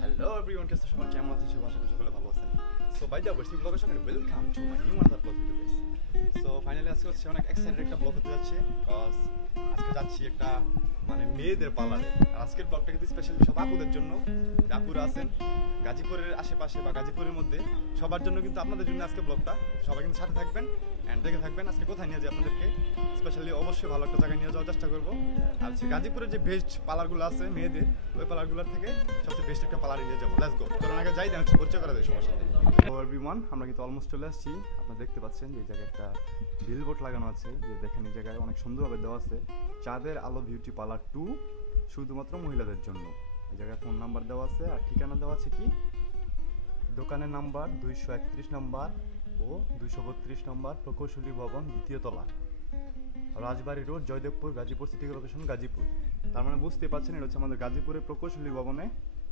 Hello everyone, कैसे हो सब? কেমন আছেন? আশা করি সকলে ভালো আছেন। সো বাই দ্য ওয়ে, ব্লগের সঙ্গে welcome to my new another blog video guys. So finally আজকে হচ্ছে অনেক এক্সাইটেড একটা ব্লগ হতে যাচ্ছে, বিকজ আজকে যাচ্ছি একটা মানে মেয়েদের পার্লারে। আর আজকের ব্লগটা কিন্তু স্পেশালি সব আপুদের জন্য, আপুরা আছেন গাজীপুরের আশেপাশে বা গাজীপুরের মধ্যে, সবার জন্য কিন্তু আপনাদের জন্য আজকে ব্লগটা। সবাই কিন্তু সাথে থাকবেন অ্যান্ড দেখে থাকবেন আজকে কোথায় নিয়ে যাই আপনাদেরকে। স্পেশালি অবশ্যই ভালো একটা জায়গায় নিয়ে যাওয়ার চেষ্টা করবো। আর হচ্ছে গাজীপুরের যে বেস্ট পার্লারগুলো আছে মেয়েদের, ওই পার্লারগুলোর থেকে সবচেয়ে বেস্ট একটা পার্লারে নিয়ে যাবো। Let's go. চলুন আগে যাই, দেন পরিচয় করা যায় সবার সাথে। তো এভরিওয়ান, আমরা কিন্তু অলমোস্ট চলে আসছি। আপনারা দেখতে পাচ্ছেন যে এই জায়গায় একটা বিলবোর্ড লাগানো আছে, যে দেখেন এই জায়গায় অনেক সুন্দরভাবে দেওয়া আছে চাঁদের আলো বিউটি পার্লার 2, শুধুমাত্র মহিলাদের জন্য। এই জায়গায় ফোন নাম্বার দেওয়া আছে আর ঠিকানা দেওয়া আছে কি, দোকানের নাম্বার 231 নম্বর ও 232 নম্বর, প্রকৌশলী ভবন, দ্বিতীয় তলা, Rajbari road, Joydebpur, Gazipur city corporation, Gazipur. তার মানে বুঝতে পারছেন, এটা হচ্ছে আমাদের গাজীপুরের প্রকৌশলী ভবনে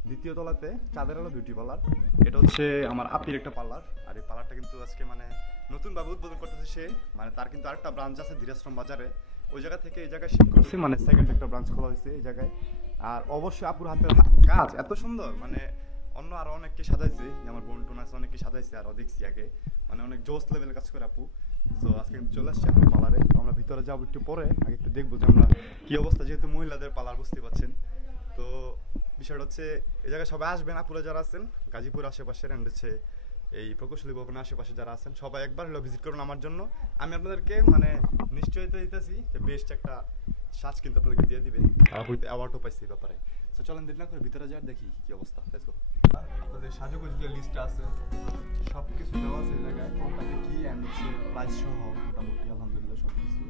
দ্বিতীয় তলাতে চাঁদের আলো বিউটি পার্লার। এটা হচ্ছে আমার আপির একটা পার্লার। আর এই পার্লারটা কিন্তু আজকে মানে নতুনভাবে উদ্বোধন করতেছে সে। মানে তার কিন্তু আরেকটা ব্রাঞ্চ আছে ধীরাশ্রম বাজারে, ওই জায়গা থেকে এই জায়গায় শিফট করছে, মানে সেকেন্ড একটা ব্রাঞ্চ খোলা হয়েছে এই জায়গায়। আর অবশ্যই আপুর হাতের কাজ এত সুন্দর, মানে অন্য আরো অনেককে সাজাইছে, আমার বোন টোন আছে অনেককে সাজাইছে, আরও দেখছি আগে মানে অনেক জোস লেভেলের কাজ করে আপু। তো আজকে কিন্তু চলে আসছি আপনার পার্লারে। আমরা ভিতরে যাবো একটু পরে, আগে একটু দেখবো যে আমরা কী অবস্থা, যেহেতু মহিলাদের পার্লার বুঝতে পারছেন। তো বিষয়টা হচ্ছে এই জায়গায় সবাই আসবেন, আপুরা যারা আছেন গাজীপুর আশেপাশের অ্যান্ড হচ্ছে এই প্রকৌশলী ভবনের আশেপাশে যারা আছেন, সবাই একবার হলো ভিজিট করুন আমার জন্য। আমি আপনাদেরকে মানে নিশ্চয়তা দিতেছি যে বেস্ট একটা সাজ কিন্তু আপনাদেরকে দিয়ে দিবে। আপু অ্যাওয়ার্ডও পাইছি এই ব্যাপারে। তো চলেন দেরি না করে ভিতরে যাওয়ার দেখি কী অবস্থা। Let's go. আপনাদের সাজুগুজু যে লিস্টটা আছে সব কিছু দেওয়া আছে এই জায়গায়, কোনটাতে কী অ্যান্ড হচ্ছে প্রাইস সহ মোটামুটি আলহামদুলিল্লাহ সব কিছু।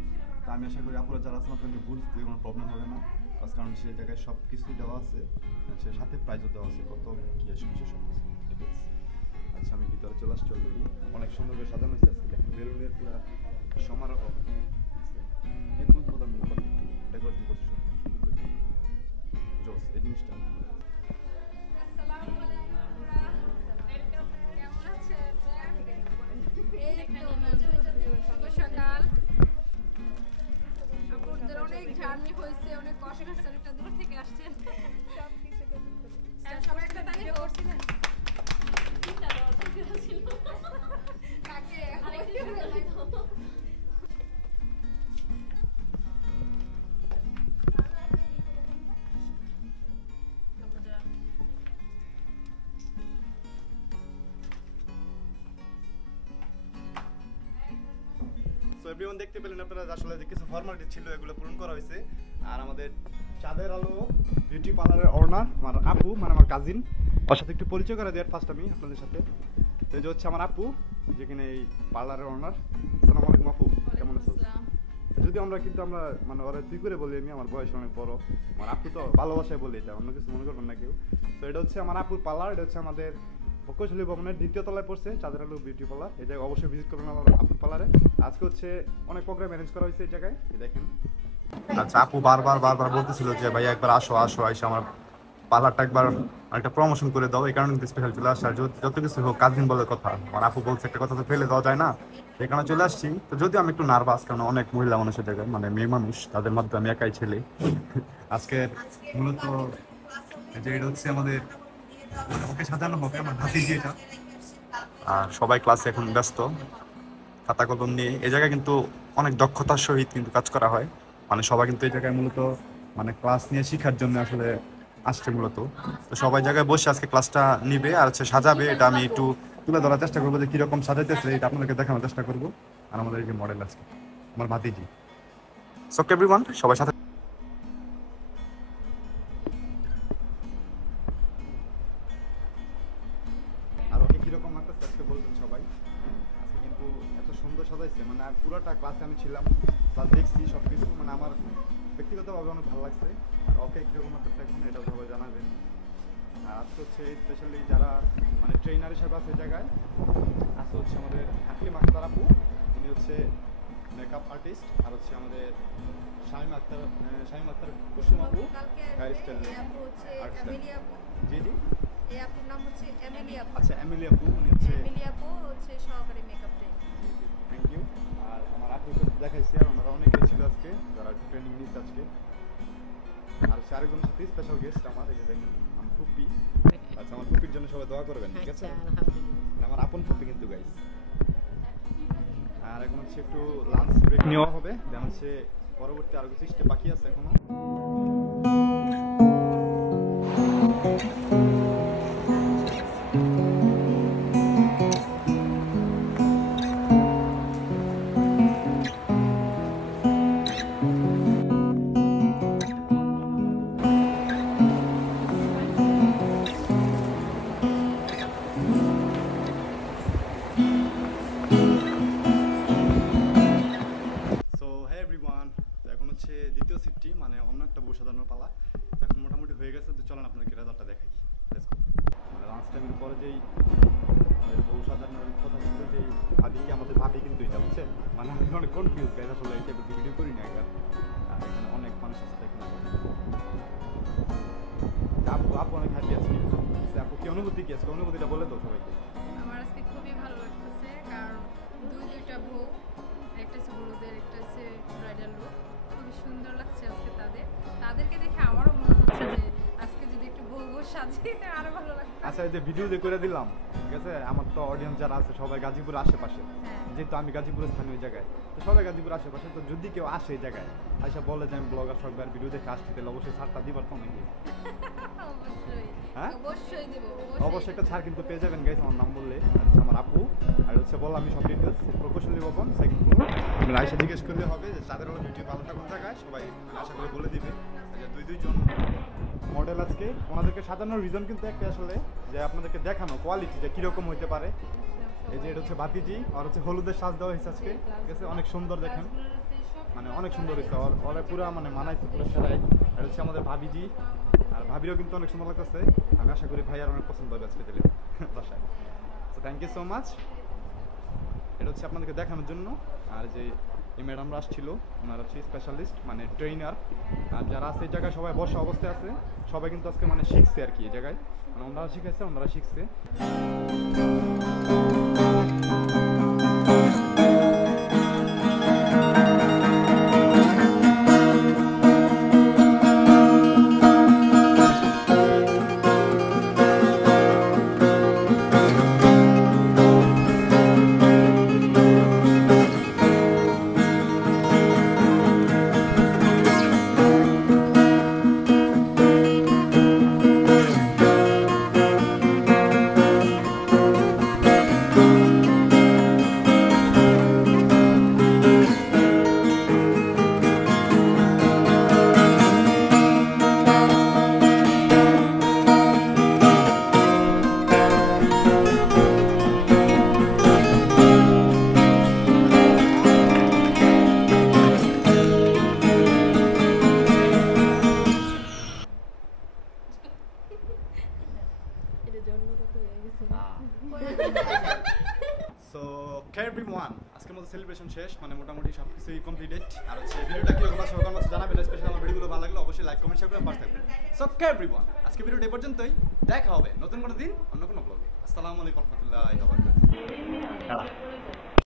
তো আমি আশা করি আপুরা যারা আছেন আপনাদের বুঝতে কোনো প্রবলেম হবে না, কারণ সেই জায়গায় সব কিছু দেওয়া আছে, হচ্ছে সাথে প্রাইজও দেওয়া আছে কত কী আসে কিছু সব কিছু। আচ্ছা আমি ভিতরে চলে আসছি অলরেডি। অনেক সুন্দর করে সাজানো হয়েছে আজকে, দেখেন বেলুনের পুরো সমারোহ একটু উদ্বোধন একটু ডেকোরেশন করছে সুন্দর করে জোস এই জিনিসটা। অনেক জার্নি হয়েছে, অনেক কষ্ট হয়েছে, অনেকটা দূর থেকে আসছেন, সবাই একটা তালিকা করছিলেন। সো এভরিওয়ান, দেখতে পেলেন আপনারা আসলে যে কিছু ফর্মালিটি ছিল এগুলো পূরণ করা হয়েছে। আর আমাদের চাঁদের আলো বিউটি পার্লারের অনার আমার আপু, মানে আমার কাজিন, ওর সাথে একটু পরিচয় করে দেওয়ার ফার্স্ট আমি আপনাদের সাথে। তো এই যে হচ্ছে আমার আপু, যেখানে এই পার্লারের অনার। আসসালামু আলাইকুম আপু, কেমন আছো? যদি আমরা কিন্তু আমরা মানে ওরা তুই করে বলি, আমি আমার বয়স অনেক বড়, আমার আপু তো ভালোবাসায় বলি, এটা অন্য কিছু মনে করবেন না কেউ। তো এটা হচ্ছে আমার আপুর পার্লার, এটা হচ্ছে আমাদের প্রকৌশলী ভবনের দ্বিতীয় তলায় পড়ছে চাঁদের আলো বিউটি পার্লার। এই জায়গায় অবশ্যই ভিজিট করবেন আমার আপুর পার্লারে। আজকে হচ্ছে অনেক প্রোগ্রাম অ্যারেঞ্জ করা হয়েছে এই জায়গায়, দেখেন। আচ্ছা, আপু বারবার বলতেছিল যে ভাই একবার আসো এসে আমার পার্লারটা একবার একটা প্রমোশন করে দাও, এই কারণে স্পেশাল চলে আসছে। আর যত কিছু হোক কাজিন বলার কথা, আমার আপু বলছে একটা কথা তো ফেলে দেওয়া যায় না, এই কারণে চলে আসছি। তো যদিও আমি একটু নার্ভাস, কারণ অনেক মহিলা মানুষের জায়গায়, মানে মেয়ে মানুষ, তাদের মধ্যে আমি একাই ছেলে। আজকে মূলত যে এটা হচ্ছে আমাদের ওকে সাজানো হবে, আমার ভাতিজি এটা। আর সবাই ক্লাসে এখন ব্যস্ত খাতা কলম নিয়ে। এই জায়গায় কিন্তু অনেক দক্ষতার সহিত কিন্তু কাজ করা হয়, মানে সবাই কিন্তু এই জায়গায় মূলত মানে ক্লাস নিয়ে শেখার জন্য আসলে আসছে মূলত। তো সবাই জায়গায় বসে আজকে ক্লাসটা নিবে আর হচ্ছে সাজাবে। এটা আমি একটু তুলে ধরার চেষ্টা করবো যে কিরকম সাজাইতেছে, এটা আপনাদেরকে দেখানোর চেষ্টা করবো। আর আমাদের এই যে মডেল আছে আমার ভাতিজি। সো এভরিওয়ান, সবাই সাথে আর ওকে কিরকম লাগতেছে আজকে বলবেন সবাই। আজকে কিন্তু এত সুন্দর সাজাইছে, মানে আর পুরোটা ক্লাসে আমি ছিলাম, ক্লাস দেখছি সব কিছু, মানে আমার ব্যক্তিগতভাবে অনেক ভালো লাগছে। আর ওকে কীরকম লাগতেছে এখন এটাও সবাই জানাবেন। আর আজকে হচ্ছে স্পেশালি যারা মানে ট্রেনার হিসাবে আছে এই জায়গায়, আজকে হচ্ছে আমাদের আকলিম আক্তার আপু, উনি হচ্ছে মেকআপ আর্টিস্ট, আর হচ্ছে আমাদের শামিম আক্তার কুসুম আপু হেয়ার স্টাইল জি জি এই আপুর নাম হচ্ছে এমিলি আপু। আচ্ছা এমিলি আপু, উনি হচ্ছে এমিলি আপু হচ্ছে সহকারী মেকআপ ট্রেনার। Thank you. আর আমার আপুকে দেখাইছি, আর ওনারা অনেকেই ছিল আজকে যারা ট্রেনিং নিচ্ছে আজকে। আর হচ্ছে আরেকজন সাথে স্পেশাল গেস্ট আমার, এই যে দেখেন আমার ফুপি। আচ্ছা আমার ফুপির জন্য সবাই দোয়া করবেন, ঠিক আছে? আমার আপন ফুপি কিন্তু গাইস। আর এখন হচ্ছে একটু লাঞ্চ ব্রেক নেওয়া হবে, দেন হচ্ছে পরবর্তী আরো কিছু স্টেপ বাকি আছে এখনো। এখন হচ্ছে দ্বিতীয় সিফটি, মানে অন্য একটা বউ সাজানোর পালা। এখন মোটামুটি হয়ে গেছে, তো চলেন আপনাকে রেজাল্টটা দেখাই। Let's go. মানে লাঞ্চ টাইমের পরে যেই বউ সাজানোর কথা ছিল, যেই আমাদের ভাবি কিন্তু এটা বুঝছেন, মানে আমি অনেক কনফিউজ গাইজ, আসলে এটা ভিডিও করি না একবার। এখানে অনেক মানুষ আছে এখানে। আপু অনেক হ্যাপি আছি। আপু কি অনুভূতি, কি আজকে অনুভূতিটা বলে দাও সবাইকে। আমার আজকে খুবই ভালো লাগতেছে, কারণ দুইটা বউ, একটা হচ্ছে বড়দের, একটা হচ্ছে ব্রাইডাল লুক, খুবই সুন্দর লাগছে আজকে তাদেরকে দেখে আমারও মনে হচ্ছে যে আজকে যদি একটু বউ সাজিয়ে আরো ভালো লাগতো। আচ্ছা এই যে ভিডিও যে করে দিলাম, ঠিক আছে, আমার তো অডিয়েন্স যারা আছে সবাই গাজীপুরের আশেপাশে, যেহেতু আমি গাজীপুরের স্থানীয় জায়গায়, তো সবাই গাজীপুরের আশেপাশে, তো যদি কেউ আসে এই জায়গায় আইসা বলে যে আমি ব্লগার সববার ভিডিও দেখে আসছি, তাহলে অবশ্যই ছাড়টা দিবার তো নাকি? হ্যাঁ অবশ্যই দেব, অবশ্যই একটা ছাড় কিন্তু পেয়ে যাবেন গাইস আমার নাম বললে। আমার আপু, আর হচ্ছে বললাম আমি সব ডিটেলস প্রকৌশলী ভবন সেকেন্ড ফ্লোর। আমরা আইসা জিজ্ঞেস করলে হবে যে তাদের হলো বিউটি পার্লারটা কোন জায়গায়, সবাই আশা করে বলে দিবে। দুইজন মডেল আজকে, ওনাদেরকে সাজানোর রিজন কিন্তু একটা আসলে যে আপনাদেরকে দেখানো কোয়ালিটি যে কীরকম হইতে পারে। এই যে এটা হচ্ছে ভাতিজি, আর হচ্ছে হলুদের সাজ দেওয়া হয়েছে আজকে, ঠিক আছে, অনেক সুন্দর দেখেন, মানে অনেক সুন্দর হয়েছে, ওরা পুরো মানে মানাইছে পুরো সেরাই। আর হচ্ছে আমাদের ভাবিজি, আর ভাবিরও কিন্তু অনেক সুন্দর লাগতেছে। আমি আশা করি ভাই আর অনেক পছন্দ হবে আজকে দিলে বাসায়। So thank you so much. এটা হচ্ছে আপনাদেরকে দেখানোর জন্য। আর যে এই ম্যাডামরা আসছিল, ওনারা হচ্ছে স্পেশালিস্ট, মানে ট্রেনার। আর যারা আছে এই জায়গায় সবাই বসা অবস্থায় আছে, সবাই কিন্তু আজকে মানে শিখছে আর কি এই জায়গায়, মানে ওনারা শিখাইছে, ওনারা শিখছে। সো এভরিওয়ান, আজকের মতো সেলিব্রেশন শেষ, মানে মোটামুটি সব কিছুই কমপ্লিটেড। আর হচ্ছে ভিডিওটা কীরকম আছে সবার মধ্যে জানাবেন, স্পেশালি আমার ভিডিওগুলো ভালো লাগলে অবশ্যই লাইক কমেন্ট শেয়ার করে পাশে থাকবেন। সো এভরিওয়ান, আজকে ভিডিওটা এই পর্যন্তই, দেখা হবে নতুন কোনো দিন অন্য কোনো ব্লগে। আসসালামু আলাইকুম ওয়া রাহমাতুল্লাহি ওয়া বারাকাতুহু।